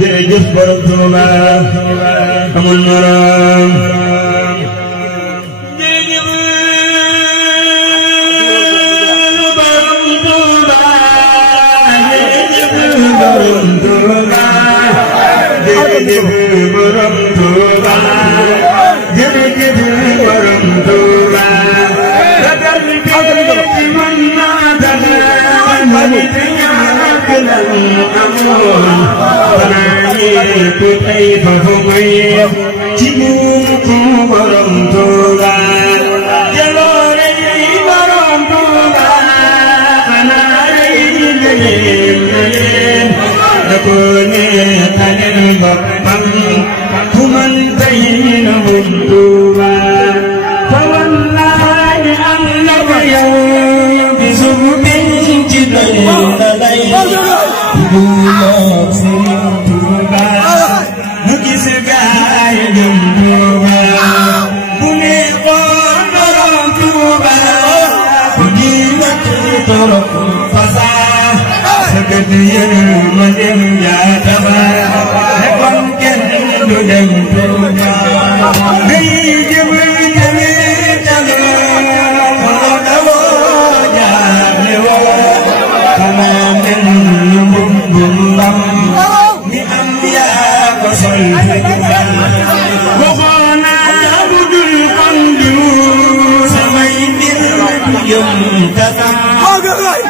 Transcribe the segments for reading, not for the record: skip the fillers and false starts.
jërëjëf borom Tuuba amul morom borom Tuuba jërëjëf borom Tuuba ragal bi mën naa dara man te ñàkk la amoon xanaa ñépp tey foofu may ci buumu borom Tuuba jaloore yi borom Tuuba xanaa rey leen na leen da ko neexalal boppam fu man tey na bum Tuuba fa wallaahi am na ko yow bisu penc doy na lay bu loog Sëriñ Tuuba mu gis gaay jëm Tuuba bu neexoon borom Tuuba bu di wat torop fasa sëgët yéen ma dem jaataba ne kon kenn du dem Tuuba ngay jëm jëme jale moo dawoo jaale woo xanaa mel nu mbubbum lam mi am yaa ko sol Tuuba waxoon naa bu dul kon diw samay mbir du yëm kasa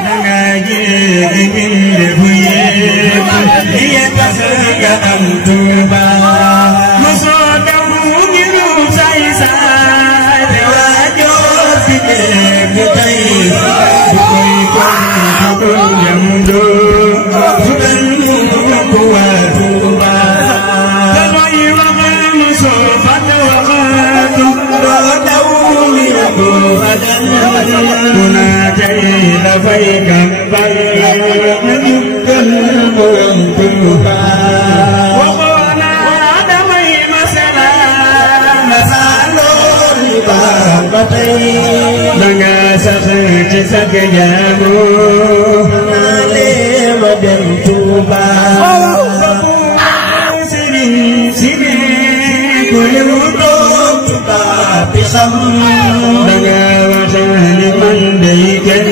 danga jéegi mbindeefu yépp liye tas nga am Tuuba mosoo daw ngiru say saay te waajoo fi dégg tey bu koy kon bu ko jëm doo fu dan ku waa Tuuba te mooy wax mosoo fàtte waxaatu doo daw ngiru adan ku naa tey dafay kàmbal na jukkal borom Tuuba waxoon naa damay masala masaloon baax ba tey danga sax ci sag jaamu naa lee ma dem Tuuba sëriñ si ne ku liw doom Tuuba bi xam danga waxaani man day kenn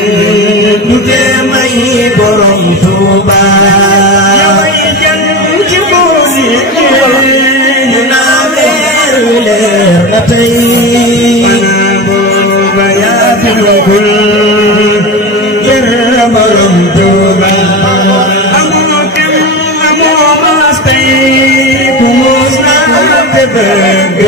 du tee may borom Tuuba yaway kenn ci boosi ñu naa leer na tey booba yaa fi wakul ngir borom Tuuba amoo kenn amoo maas tey ku muus naa te bëgg